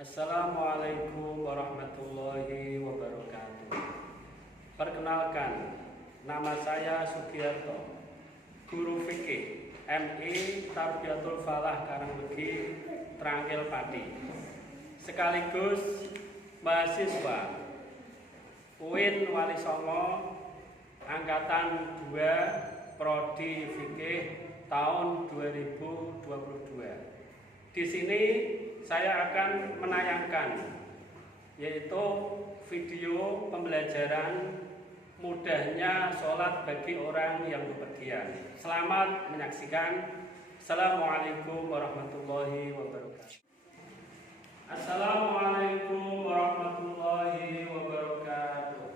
Assalamualaikum warahmatullahi wabarakatuh. Perkenalkan, nama saya Sugiyarto, guru fikih MI Tarbiyatul Falah Karangbegi, Trangkil Pati, sekaligus mahasiswa UIN Wali Songo Angkatan 2 Prodi Fikih tahun 2022. Di sini saya akan menayangkan yaitu video pembelajaran mudahnya sholat bagi orang yang bepergian. Selamat menyaksikan. Assalamualaikum warahmatullahi wabarakatuh. Assalamualaikum warahmatullahi wabarakatuh.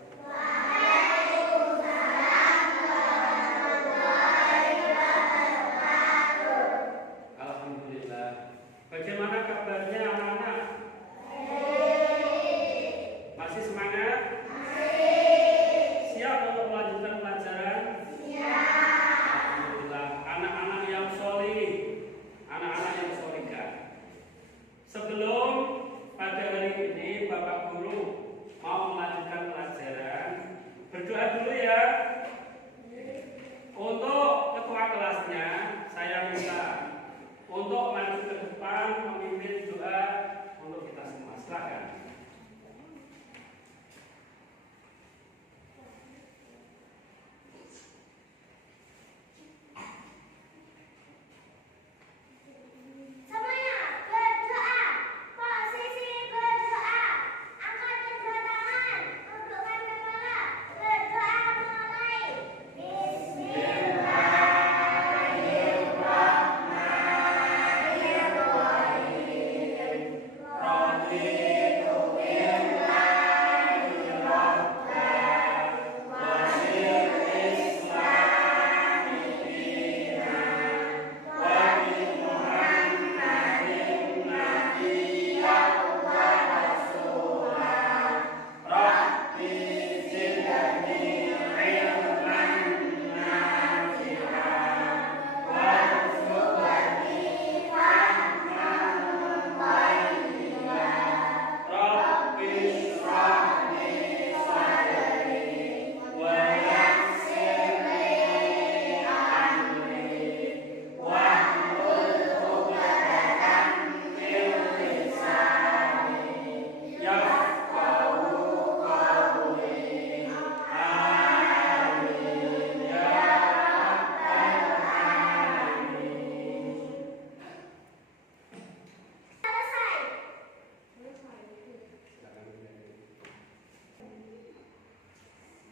Alhamdulillah. Bagaimana kabarnya anak-anak? Masih semangat? Siap untuk melanjutkan pelajaran? Alhamdulillah. Anak-anak yang sholih, anak-anak yang sholihah. Sebelum pada hari ini Bapak Guru mau melanjutkan pelajaran, berdoa dulu ya. Untuk ketua kelasnya saya minta untuk maju ke depan memimpin doa untuk kita semua. Silakan.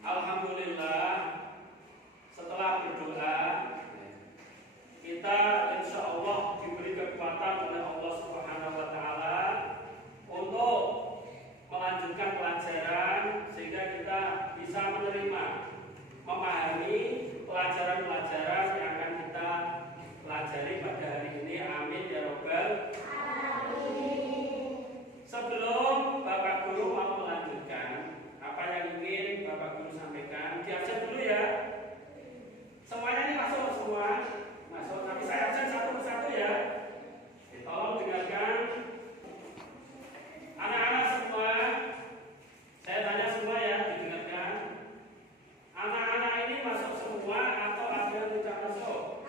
Alhamdulillah, setelah berdoa kita insya Allah diberi kekuatan oleh Allah Subhanahu wa Ta'ala untuk melanjutkan pelajaran sehingga kita bisa menerima, memahami pelajaran-pelajaran yang akan kita pelajari pada hari ini. Amin ya Rabbal alamin. Sebelum Bapak Guru mau melanjutkan, apa yang ingin Bapak Guru sampaikan, diabsen dulu ya. Semuanya ini masuk semua, masuk. Tapi saya absen satu persatu ya. Tolong dengarkan. Anak-anak semua, saya tanya semua ya, didengarkan. Anak-anak ini masuk semua atau ada yang tidak masuk?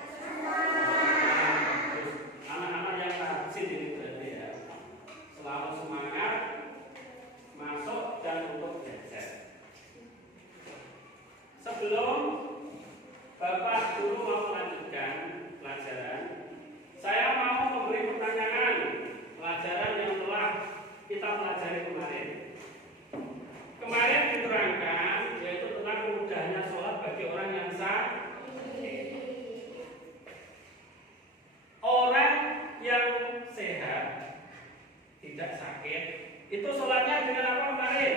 Anak-anak yang rajin ini berarti ya. Selalu semangat masuk dan untuk belajar. Sebelum Bapak Guru mau melanjutkan pelajaran, saya mau memberi pertanyaan pelajaran yang telah kita pelajari kemarin. Kemarin diterangkan yaitu tentang mudahnya sholat bagi orang yang sakit. Orang yang sehat, tidak sakit, itu sholatnya dengan apa kemarin?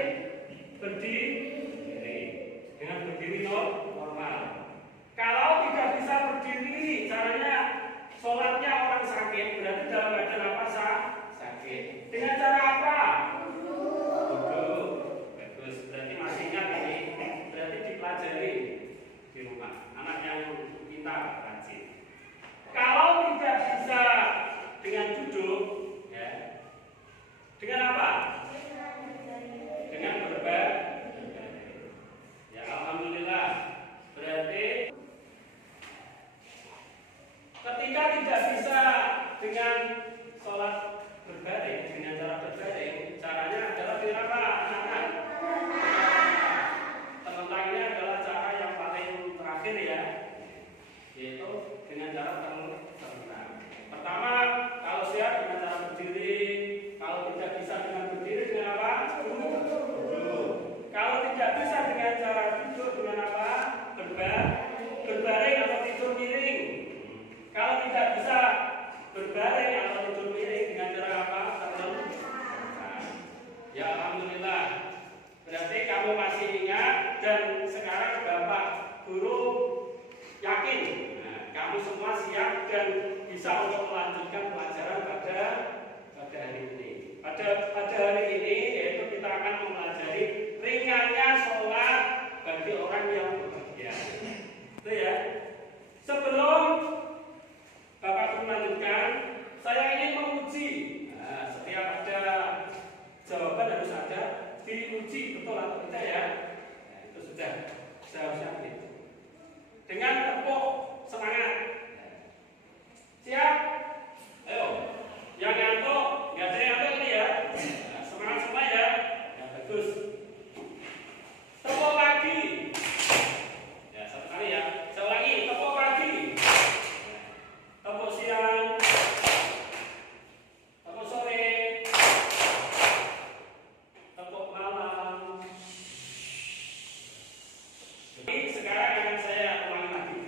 Berdiri, dengan berdiri normal. Kalau tidak bisa berdiri, caranya sholatnya orang sakit, berarti dalam keadaan apa? Sakit. Dengan cara apa? Duduk. Bagus. Berarti masih ingat ini. Berarti dipelajari di rumah. Anak yang pintar, rajin. Kalau tidak bisa dengan duduk, ya, dengan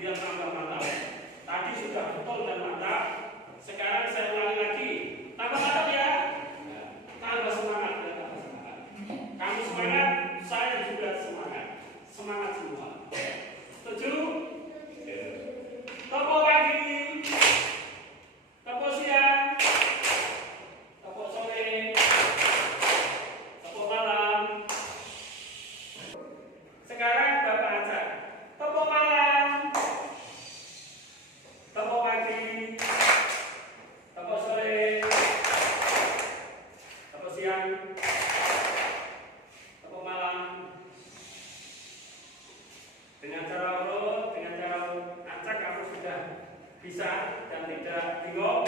biar tambah mantap. Tadi sudah betul dan mantap. Sekarang saya ulangi lagi. Tambah mantap ya. Tambah semangat ya, tambah semangat. Kamu semangat, saya juga semangat. Semangat semua. Setuju? Tepuk pagi, tepuk siang, tepuk sore, tepuk malam. Sekarang Bapak ajak. Tepuk malam, tepuk pagi, tepuk sore, tepuk siang, tepuk malam. Dengan cara urut, dengan cara acak kamu sudah bisa dan tidak bingung.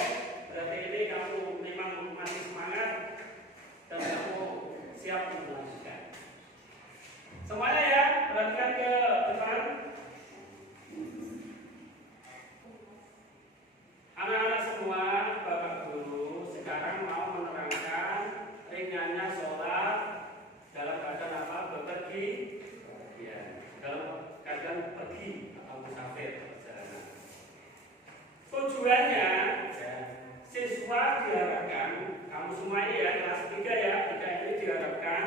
Berarti ini kamu memang masih semangat dan kamu siap untuk melanjutkan. Semuanya ya, perhatikan ke depan. Anak-anak semua, Bapak Guru sekarang mau menerangkan ringannya sholat dalam keadaan apa? Bepergi, ya, dalam keadaan pergi atau musafir perjalanan. Tujuannya, ya, siswa diharapkan, kamu semua ini ya kelas 3 ya, 3 ini diharapkan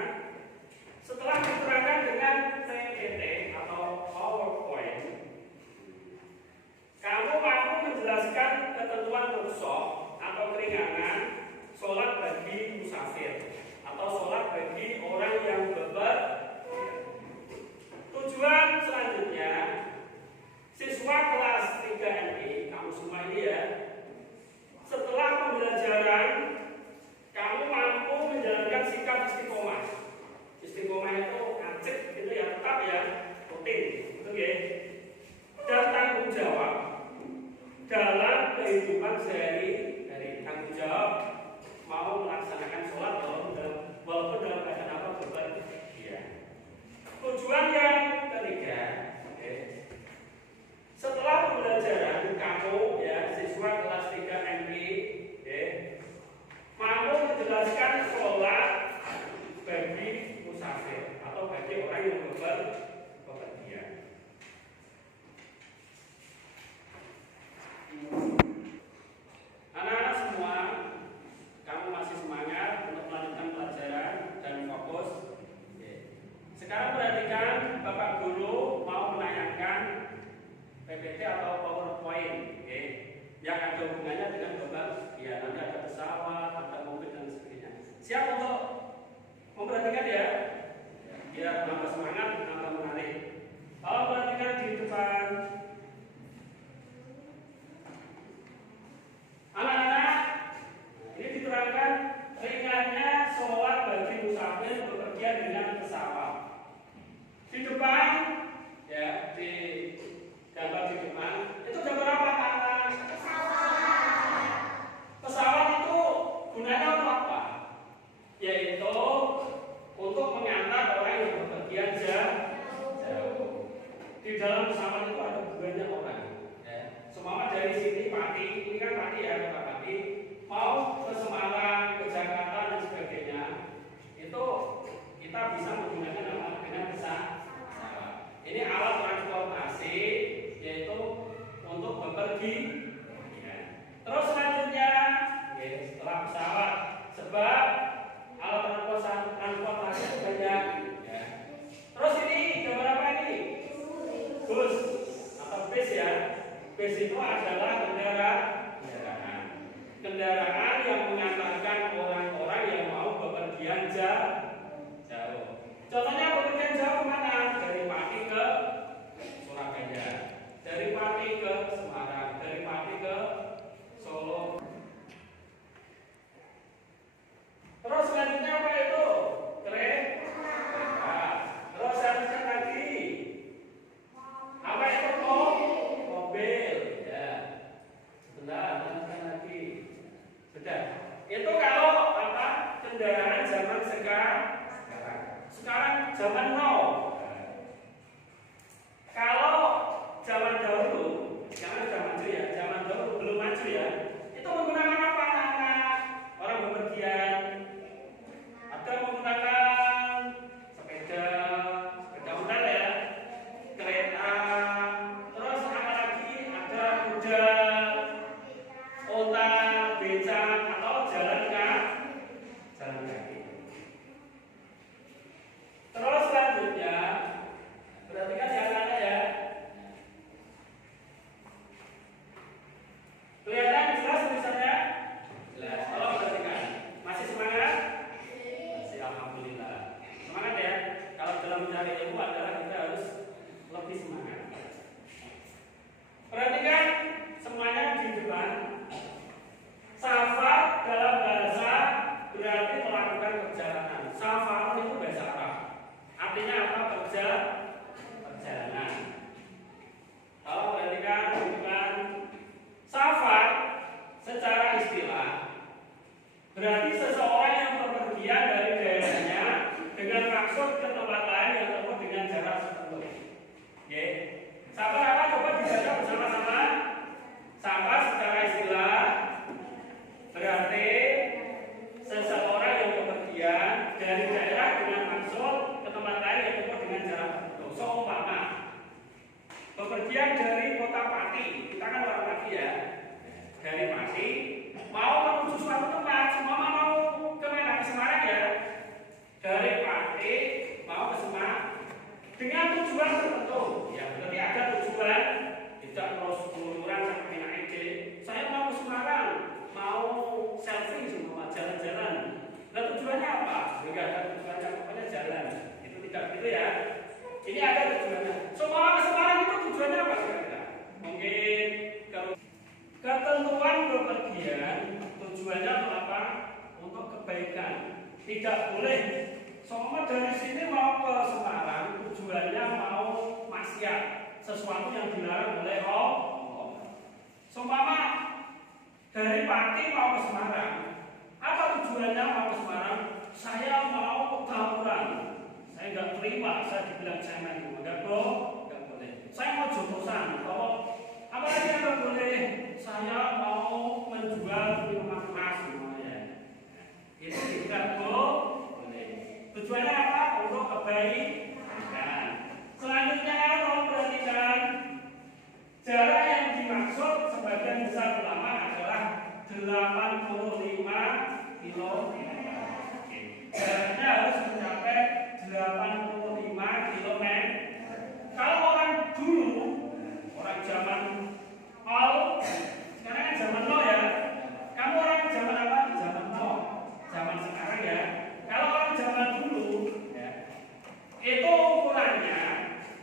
setelah diterangkan dengan PPT atau PowerPoint, kamu mampu menjelaskan ketentuan rukhsah atau keringanan sholat bagi musafir atau sholat bagi orang yang bepergian. Tujuan selanjutnya, siswa kelas 3 NI, kamu semua ini ya, setelah pembelajaran, kamu mampu menjalankan sikap istiqomah. Istiqomah itu acik, itu ya tetap ya, rutin, betul ya? Dan tanggung jawab dalam kehidupan sehari-hari. Tanggung jawab mau melaksanakan sholat walaupun dalam keadaan apa bepergian. Tujuan yang ketiga, setelah pembelajaran kamu ya siswa kelas 3 MI mampu menjelaskan sholat bagi musafir atau bagi orang yang bepergian. Anak-anak semua, kamu masih semangat untuk melanjutkan pelajaran dan fokus. Sekarang perhatikan, Bapak Guru mau menayangkan PPT atau PowerPoint, yang ada hubungannya dengan Bapak. Ya, nanti ada pesawat, ada mobil dan sebagainya. Siap untuk memperhatikan ya? Biar tambah semangat, tambah menarik. Kalau perhatikan di depan, anak-anak, ini diterangkan ringannya sholat bagi musafir bepergian dengan pesawat. Di depan, ya, di gambar di depan, itu gambar apa anak? Pesawat. Pesawat itu gunanya untuk apa? Yaitu untuk mengantar orang yang bepergian jauh. Di dalam pesawat itu ada banyak orang. Ya. Semua dari sini Pati, ini kan Pati ya, Bapak Pati, mau ke Semarang, ke Jakarta dan sebagainya. Itu kita bisa menggunakan apa? Dengan pesawat. Ini alat transportasi yaitu untuk bepergian. Terus selanjutnya, setelah pesawat, sebab alat transportasi itu banyak. Terus ini gambar apa ini? Bus atau bis ya. Bis itu adalah kendaraan yang mengantarkan orang-orang yang mau bepergian jauh. Contohnya bepergian jauh kemana? Dari Pati ke Surabaya, dari Pati ke Semarang, dari Pati ke Solo. Terus selanjutnya apa itu? Kereta. Terus selanjutnya lagi apa itu? Mobil. Ya. Sebentar, lanjutkan lagi. Sudah. Itu kalau apa? Kendaraan zaman sekarang. Sekarang zaman tujuan tertentu. Ya, berarti ada tujuan, tidak terus keluyuran sampai naik ke. Saya mau ke Semarang, mau selfie semua jalan-jalan. Nah tujuannya apa? Enggak ada tujuannya, pokoknya jalan. Itu tidak gitu ya. Ini ada tujuannya. Semua ke Semarang itu tujuannya apa kira-kira? Mungkin ketentuan bepergian tujuannya apa? Untuk kebaikan. Tidak boleh semua dari sini mau ke Semarang tujuannya mau maksiat, sesuatu yang dilarang oleh Allah. Seumpama dari Pati mau ke Semarang, apa tujuannya mau ke Semarang? Saya mau tawuran. Saya nggak terima, saya dibilang cemen, nggak boleh. Saya mau jodosan, kalau apa lagi yang nggak boleh? Saya mau menjual minuman keras semuanya. Itu tidak boleh. Tujuannya apa? Untuk kebaikan. Selanjutnya tolong perhatikan jarak yang dimaksud sebagian besar ulama adalah 85 km. Jaraknya harus mencapai 85 km. Kalau orang dulu, orang zaman all, sekarang kan zaman now ya. Kamu orang zaman apa? Zaman now. Zaman sekarang ya. Kalau orang zaman dulu, ya, itu ukurannya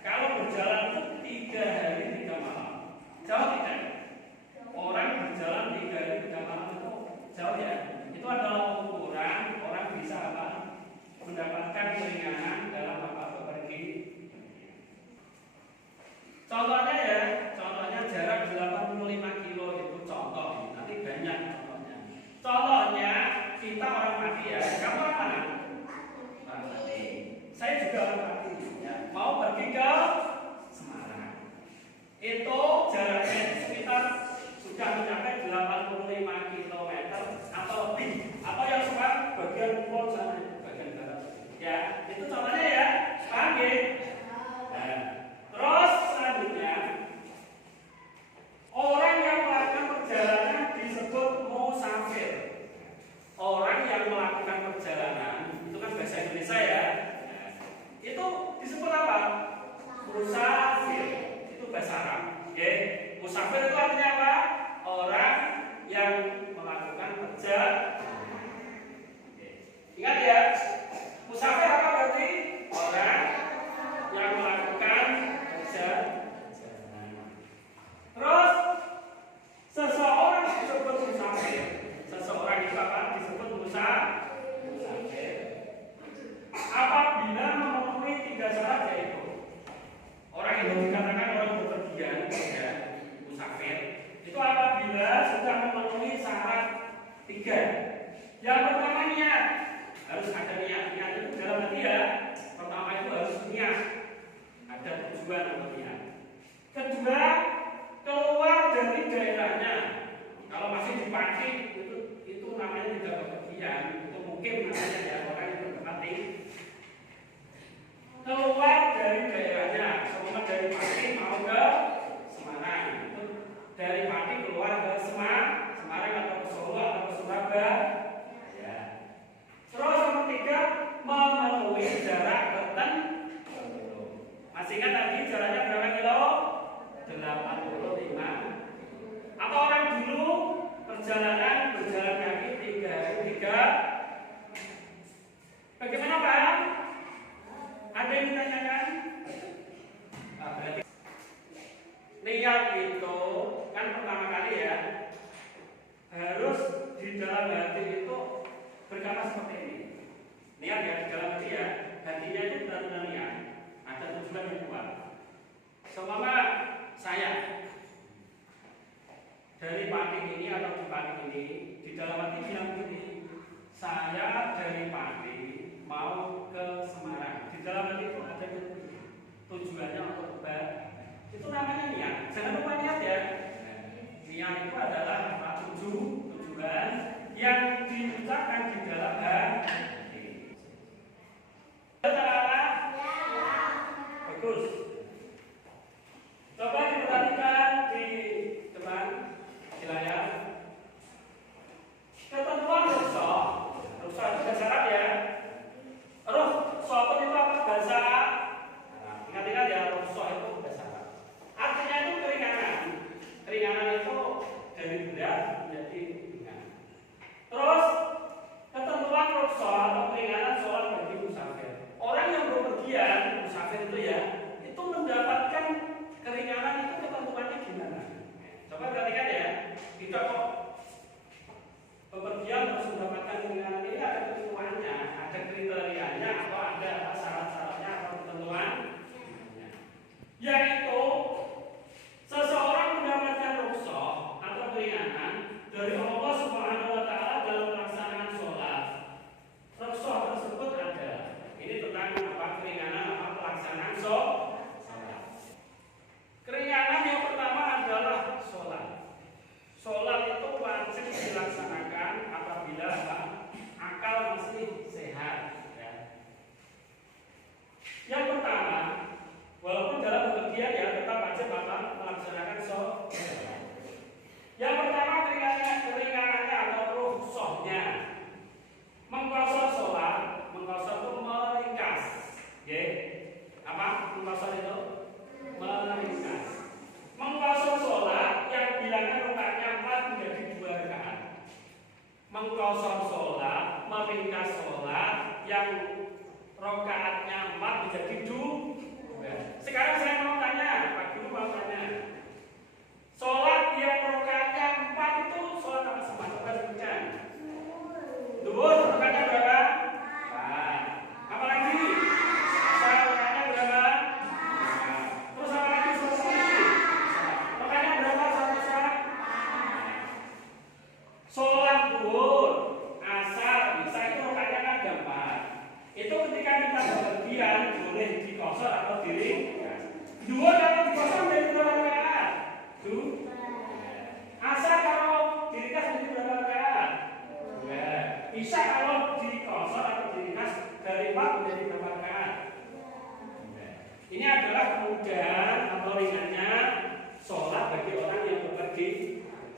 kalau berjalan itu 3 hari 3 malam. Jauh tidak? Orang berjalan 3 hari 3 malam itu jauh ya. Itu adalah ukuran orang bisa apa? Mendapatkan keringanan dalam apa? Bepergi. Contohnya ya, contohnya jarak 85 kilo itu contoh. Nanti banyak contohnya. Contohnya kita orang Pati ya. Kamu orang mana? Orang Pati. Saya juga orang Pati. Ya. Mau pergi ke Semarang. Itu jaraknya sekitar sudah mencapai 85 km atau lebih. Atau yang sekarang bagian pulau sana, bagian barat. Ya, itu contohnya ya. Paham ya? Nah, terus selanjutnya orang yang melakukan perjalanan disebut musafir. Orang yang melakukan perjalanan itu kan bahasa Indonesia ya. Itu disebut apa? Musafir. Itu bahasa Arab. Oke. Musafir itu artinya apa? Orang yang melakukan perjalanan. Ingat ya, musafir apa berarti? Orang yang melakukan perjalanan. Terus seseorang disebut musafir. Seseorang itu apa? Disebut musafir. Apabila memenuhi 3 syarat yaitu orang itu dikatakan orang bepergian, ya, musafir. Itu apabila sudah memenuhi syarat 3. Yang pertama niat. Harus ada niat. Niat itu dalam arti ya. Pertama itu harus niat. Ada tujuan untuk niat. Kedua, keluar dari daerahnya. Kalau masih di Pati itu namanya tidak bepergian. Itu mungkin namanya ya orang yang berpati. Keluar dari daerahnya. Semua dari Pati mau ke Semarang. Itu dari Pati keluar ke Semarang atau ke Solo atau ke Surabaya. Terus yang ketiga, memenuhi jarak tertentu. Masih ingat tadi jaraknya berapa kilo? 85. Atau orang dulu berjalan kaki 3 hari 3. Bagaimana Pak? Ada yang ditanyakan? Berarti niat itu kan pertama kali ya harus di dalam hati itu berkata seperti ini. Niat ya di dalam hati ya. Hatinya itu benar-benar niat. Ada tujuan yang kuat. Seumpama saya dari Pati ini atau di Pati ini di dalam hati bilang begini, saya dari Pati mau ke Semarang. Di dalam hati itu ada tujuannya untuk kebaikan. Itu namanya niat. Jangan lupa niat ya. Niat itu adalah tujuan yang diucapkan di dalam hati. Bagus. Coba diperhatikan di depan di layar. Ketentuan rusak itu ada syarat ya.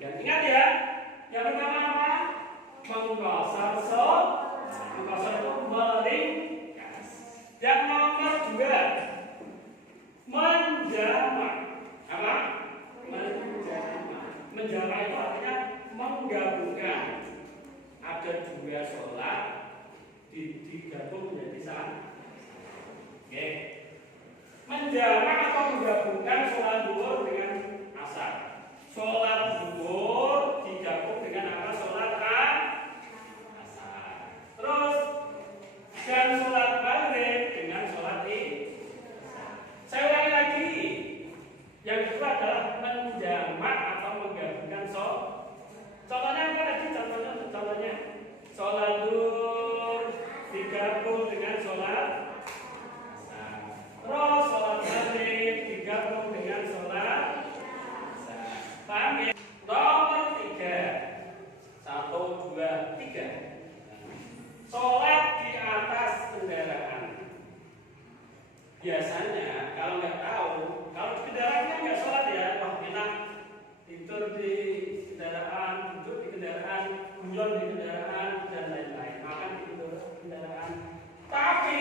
berpergian. Ingat ya, yang pertama apa? Mengkosor mengkosor itu meringkas. Yang nomor 2 menjamak. Apa? Menjamak itu artinya menggabungkan. Ada 2 sholat digabung menjadi satu. Oke. Menjamak atau menggabungkan sholat zuhur dengan asar. Sholat zuhur digabung dengan apa? Sholat asar. Terus dan sholat maghrib dengan sholat isya. Saya ulangi lagi. Yang kedua adalah menjamak atau menggabungkan sholat. Contohnya apa tadi? Contohnya sholat zuhur digabung dengan sholat asar. Terus sholat maghrib digabung dengan sholat asar. Paham ya? Nomor 3. 1, 2, 3. Sholat di atas kendaraan. Biasanya kalau nggak tahu, kalau di kendaraan kan nggak sholat ya, wah enak tidur di kendaraan, duduk di kendaraan, guyon di kendaraan dan lain-lain, makan di kendaraan. Tapi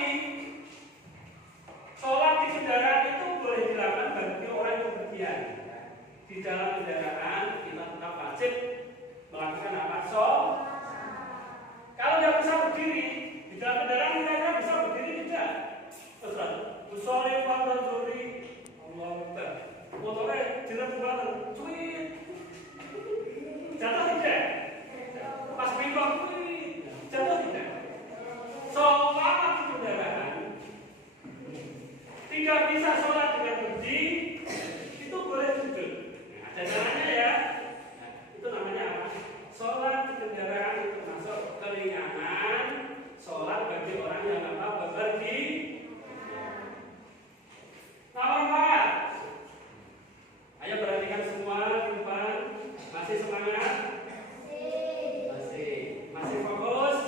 sholat di kendaraan itu boleh dilakukan bagi orang yang bepergian. Di dalam kendaraan kita tetap wajib melakukan apa? Sholat. Kalau nggak bisa berdiri di dalam kendaraan kita bisa berdiri tidak? Ustaz, usolli fardhu zuhri, Allahu Akbar. Motornya jelas banget, cuit. Jatuh tidak? Pas pinggul, cuit. Jatuh tidak? Sholat di kendaraan tidak bisa sholat dengan berdiri, itu boleh sujud. Nah, ada caranya ya. Nah, itu namanya apa? Sholat di kendaraan itu termasuk keringanan sholat bagi orang yang apa? Bepergian. Nomor 4. Ayo perhatikan semua di depan. Masih semangat? Masih fokus?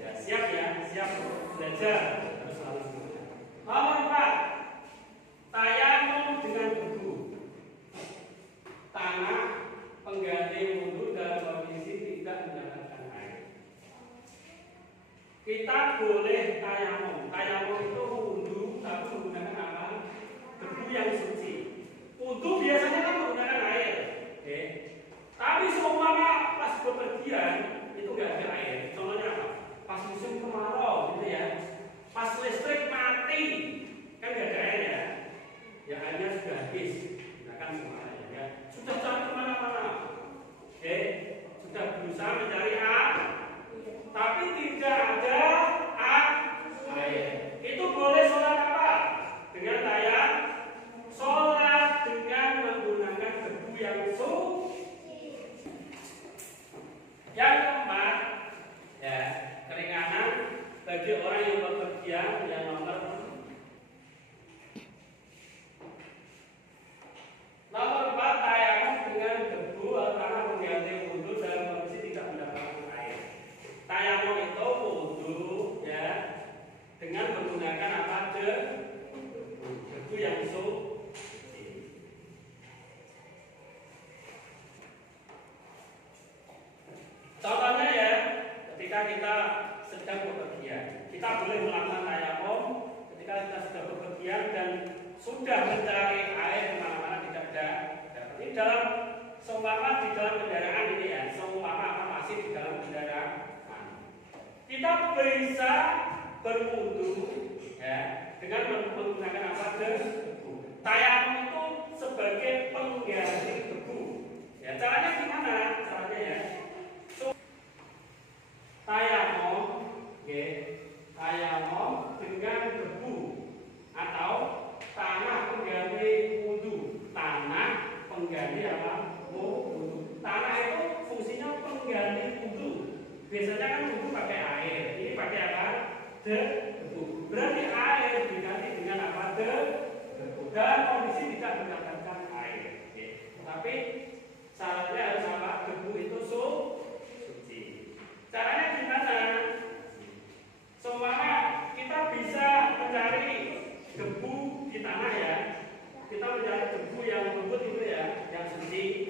Ya, siap ya, siap belajar. Harus selalu semangat. Nomor 4. Tayamum dengan wudu. Tanah pengganti wudu dalam kondisi tidak mendapatkan air. Kita boleh tayamum. Tayamum itu wudu tapi menggunakan apa? Debu yang suci. Wudu biasanya kan menggunakan air. Oke. Tapi seumpama pas bepergian itu nggak ada air. Contohnya apa? Pas musim kemarau gitu ya. Pas listrik mati kan nggak ada air ya. Ya airnya sudah habis. Gunakan semua air ya. Sudah cari kemana-mana. Oke. Sudah berusaha mencari air. Tapi tidak ada air. Itu boleh sholat apa? Dengan tayang. Sholat dengan menggunakan debu yang suci. Yang keempat, ya, keringanan bagi orang yang bepergian yang nomor 4, tayamum dengan debu atau tanah pengganti wudu dalam kondisi tidak mendapatkan air. Tayamum itu wudu ya dengan menggunakan apa? Debu yang suci. Contohnya ya, ketika kita sedang bepergian, kita boleh melakukan tayamum ketika kita sudah bepergian dan sudah mencari air di mana-mana tidak ada. Ini dalam seumpama di dalam kendaraan ini ya, seumpama masih di dalam kendaraan, kita bisa berwudu ya dengan menggunakan apa? Debu. Tayamum itu sebagai pengganti debu. Ya, caranya gimana? Caranya ya. Tayamum, okay. Tayamum dengan debu atau tanah pengganti wudu. Tanah pengganti apa? Wudu. Tanah itu fungsinya pengganti wudu. Biasanya kan wudu pakai air. Ini pakai apa? Debu. Berarti air diganti dengan apa? Debu. Dalam kondisi tidak mendapatkan air. Okay. Tapi syaratnya harus apa? Debu itu suci. Caranya gimana? Seumpama kita bisa mencari debu di tanah ya. Kita mencari debu yang lembut itu ya, yang suci.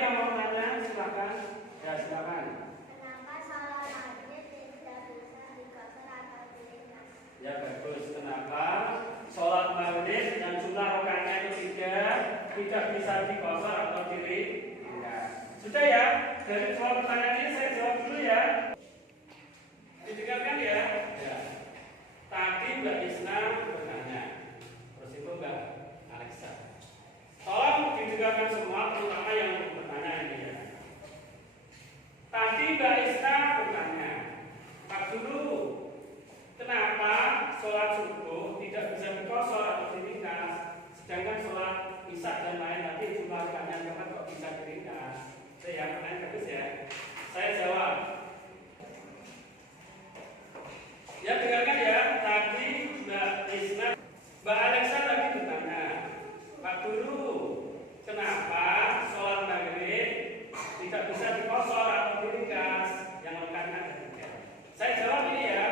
yang mau tanya silakan. Ya silakan. Kenapa sholat maghrib tidak bisa dikosor atau diringkas? Ya bagus. Kenapa sholat maghrib yang jumlah rakaatnya itu tidak bisa dikosor atau diringkas? Sudah ya. Dari dua pertanyaan ini saya jawab dulu ya. Didengarkan ya. Ya. Tadi Mbak Isna bertanya. Terus itu Mbak Alexa. Tolong didengarkan semua, terutama yang bertanya ini ya. Tadi Mbak Isna bertanya, Pak Guru, kenapa sholat subuh tidak bisa dikosor atau diringkas, sedangkan sholat isya dan lain tadi jumlah rakaatnya kok bisa diringkas? Saya pertanyaan bagus ya. Saya jawab. Ya dengarkan ya. Tadi Mbak Isna, Mbak Alexa tadi bertanya, Pak Guru, kenapa sholat maghrib tidak bisa dikosor atau diringkas? Yang lengkapnya ada tiga. Saya jawab ini ya.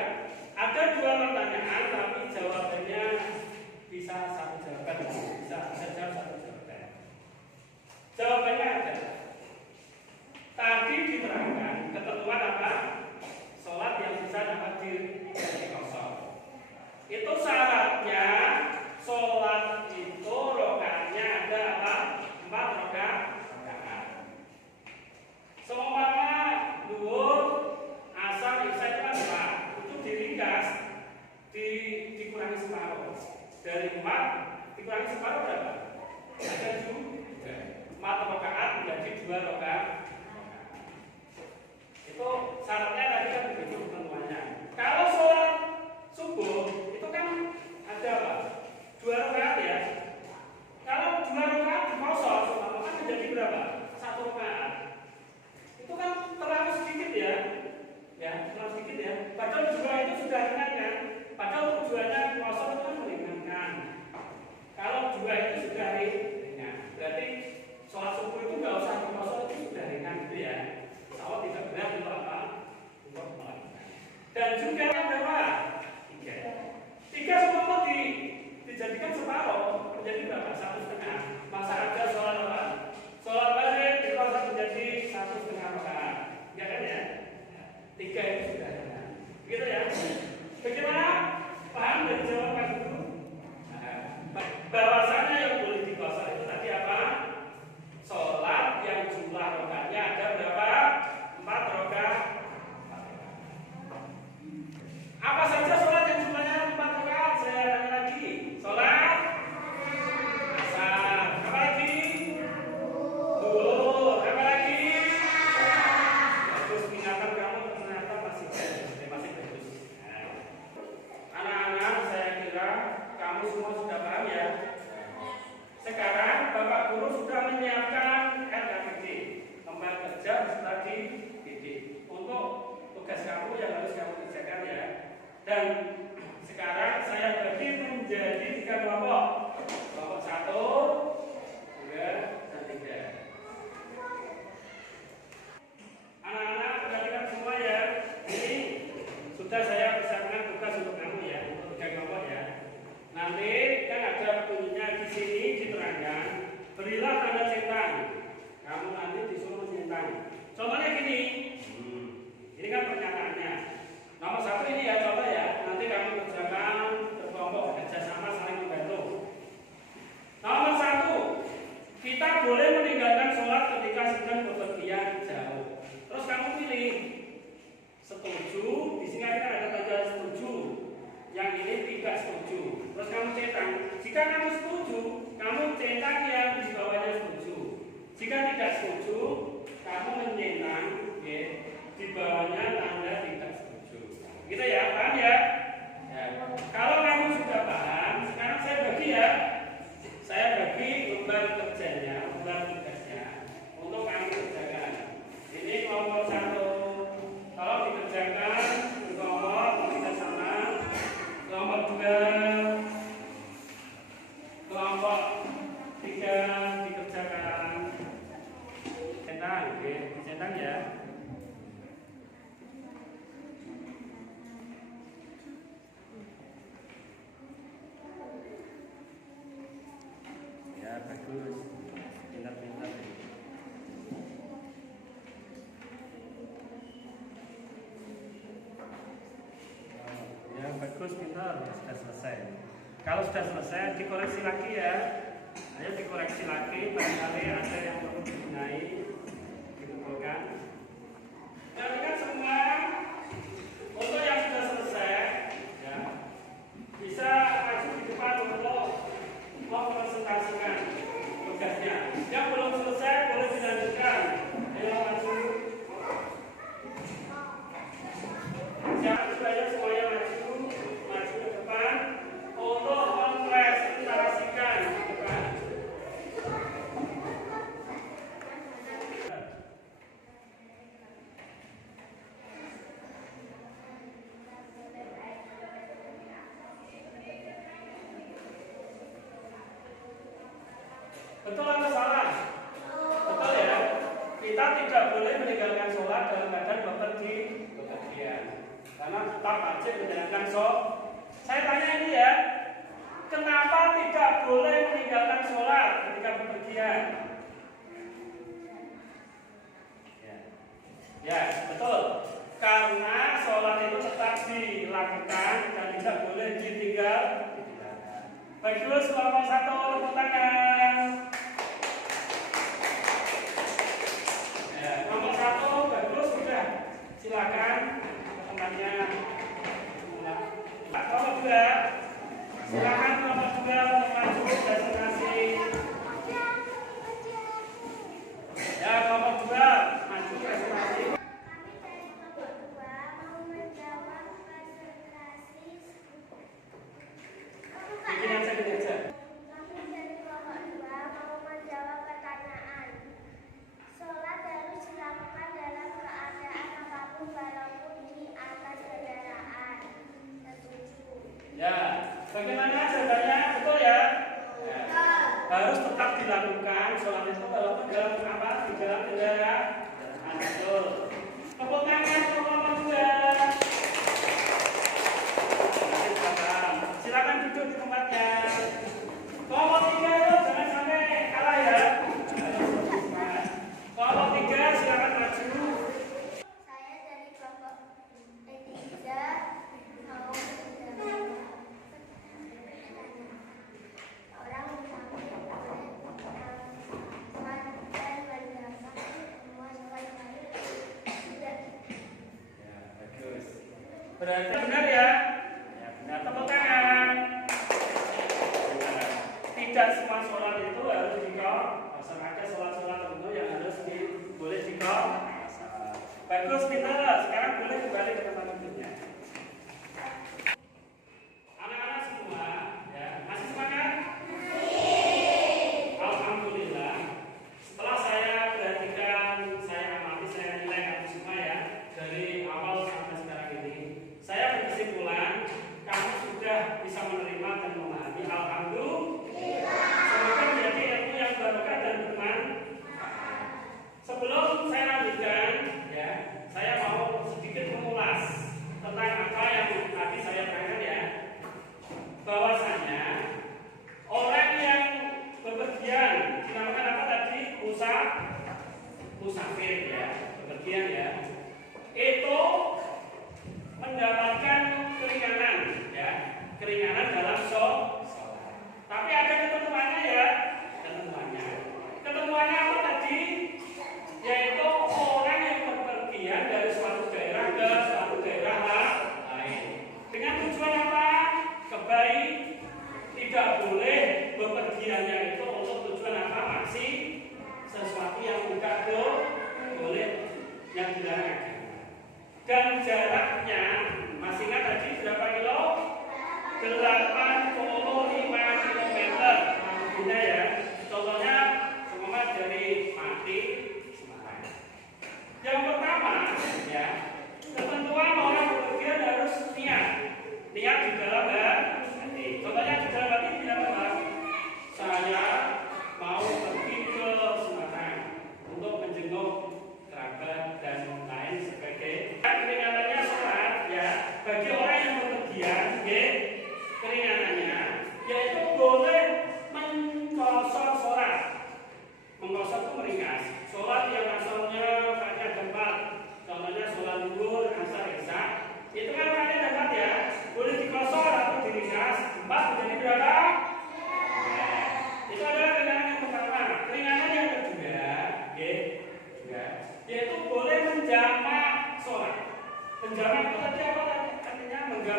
Ada dua pertanyaan, tapi jawabannya bisa satu jawaban, bisa jawab satu jawaban. Jawabannya ada. Tadi diterangkan ketentuan apa? Sholat yang bisa dapat dikosor. Itu syaratnya sholat itu rokaatnya ada apa? 4 rokaat. Seumpama duhur, asar, isya itu kan 4. Itu diringkas, dikurangi separuh. Dari 4 dikurangi separuh berapa? Ada 4 rokaat menjadi 2 rokaat. Itu syaratnya tadi kan begitu ketentuannya. Kalau sholat subuh itu kan ada apa? 2 rakaat ya. Kalau 2 rakaat dikosor, maka menjadi berapa? 1 rakaat. Itu kan terlalu sedikit ya. Ya, terlalu sedikit ya. Padahal 2 itu sudah ringan kan. Padahal tujuannya dikosor itu kan meringankan. Kalau 2 itu sudah ringan, berarti sholat subuh itu nggak usah dikosor, itu sudah ringan gitu ya. Insya tidak berat untuk apa? Untuk melakukan. Dan juga berapa? 3 semua dijadikan separuh menjadi berapa? 1,5. Masa ada sholat apa? Sholat maghrib dikosor menjadi 1,5 rakaat. Ya kan ya? 3 itu sudah ada. Begitu ya? Bagaimana? Paham dari jawaban itu? Bahwasanya yang boleh dikosor itu tadi apa? Sholat yang jumlah rakaatnya ada berapa? 4 rakaat. Apa saja sholat yang jumlahnya 4 rakaat? Saya tanya lagi. Sholat asar. Apa lagi? Duhur. Apa lagi? Bagus, ingatan kamu ternyata masih bagus. Anak-anak, saya kira kamu semua sudah paham ya. Sekarang Bapak Guru sudah menyiapkan RKPD, tempat kerja beserta dididik untuk tugas kamu yang harus kamu kerjakan ya. Dan sekarang saya bagi menjadi 3 kelompok. Kelompok 1, 2, dan 3. Anak-anak perhatikan semua ya. Ini sudah saya persiapkan tugas untuk kamu ya, untuk 3 kelompok ya. Nanti kan ada bunyinya di sini diterangkan, berilah tanda centang. Kamu nanti disuruh centang. Contohnya gini. Ini kan pernyataannya. Nomor 1 ini ya, contoh ya. Nanti kamu kerjakan berkelompok, kerjasama saling membantu. Nomor 1, kita boleh meninggalkan sholat ketika sedang bepergian jauh. Terus kamu pilih setuju. Di sini kan ada tanda setuju. Yang ini tidak setuju. Terus kamu centang. Jika kamu setuju, kamu centang yang di bawahnya setuju. Jika tidak setuju, kamu mencentang ya, di bawahnya tanda tidak setuju. Gitu ya, paham ya? Ya. Kalau kamu sudah paham, sekarang saya bagi ya. Saya bagi lembar kerjanya, lembar tugasnya untuk kamu kerjakan. Ini kelompok 1. Tolong dikerjakan kelompok kita sama. Kelompok 2, kelompok 3 dikerjakan. Centang, oke, centang ya. Ya bagus, pintar-pintar. Bagus, pintar, ya, sudah selesai. Kalau sudah selesai, dikoreksi lagi ya. Ayo dikoreksi lagi, barangkali ada yang perlu dibenahi, dibetulkan. Perhatikan semua, untuk yang sudah selesai, ya, bisa maju di depan untuk mempresentasikan tugasnya. Yang belum selesai boleh dilanjutkan. Ayo maju. Jangan supaya semuanya maju ke depan untuk mempresentasikan ke depan. Betul atau salah? Betul ya. Kita tidak boleh meninggalkan sholat dalam keadaan bepergi bepergian, karena tetap wajib menjalankan sholat. Saya tanya ini ya, kenapa tidak boleh meninggalkan sholat ketika bepergian? Ya, betul. Karena sholat itu tetap dilakukan dan tidak boleh ditinggalkan. Bagus, kelompok 1 tepuk tangan. Ya, kelompok 1 bagus, sudah. Silakan tempatnya. Kelompok 2, silakan kelompok 2 untuk maju presentasi. Ya, kelompok 2 maju presentasi. Kami dari kelompok 2 mau menjawab presentasi. Bikin aja, bikin aja. Kami dari kelompok 2 mau menjawab pertanyaan. Sholat harus dilakukan dalam keadaan apapun walaupun di atas kendaraan. Setuju. Ya, bagaimana jawabannya? Betul ya? Ya. Harus tetap dilakukan sholat itu walaupun dalam apa? Di dalam kendaraan. Betul. Tepuk tangan kelompok 2. Silakan duduk di tempatnya. Kelompok 3 itu jangan sampai kalah ya. Kelompok 3 silakan maju. Saya dari kelompok 3 mau menjawab orang musafir boleh melakukan dan menjalankan semua sholat fardu. Tidak. Ya, bagus. Berarti benar ya? Ya, benar. Tepuk tangan. Tidak semua sholat itu harus dikosong. Ada sholat-sholat tertentu yang harus boleh dikosong. Bagus, pintar. Sekarang boleh kembali ke tempat duduknya. Anak-anak semua, ya, masih semangat? Alhamdulillah. Setelah saya perhatikan, saya amati, saya nilai kamu semua ya, dari awal sampai sekarang ini, saya bisa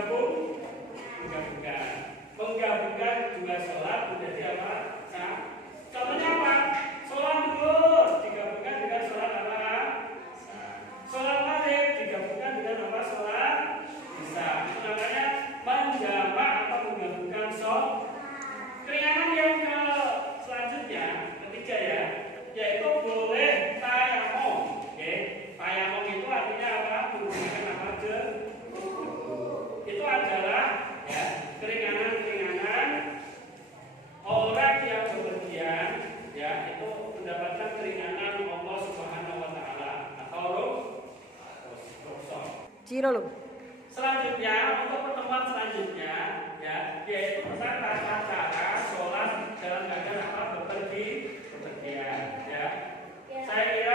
menggabungkan. Menggabungkan dua sholat menjadi apa? Contohnya apa? Sholat duhur digabungkan dengan sholat apa? Sholat maghrib digabungkan dengan apa? Sholat isya. Itu namanya menjamak atau menggabungkan sholat. Keringanan yang ke selanjutnya ketiga ya, yaitu boleh tayamum. Oke, tayamum itu artinya apa? Menggunakan apa aja? Itu adalah ya keringanan orang yang bepergian ya itu mendapatkan keringanan Allah Subhanahu Wa Taala atau rukhsah. Selanjutnya untuk pertemuan selanjutnya ya yaitu tentang tata cara sholat dalam keadaan apa bepergian ya. Saya kira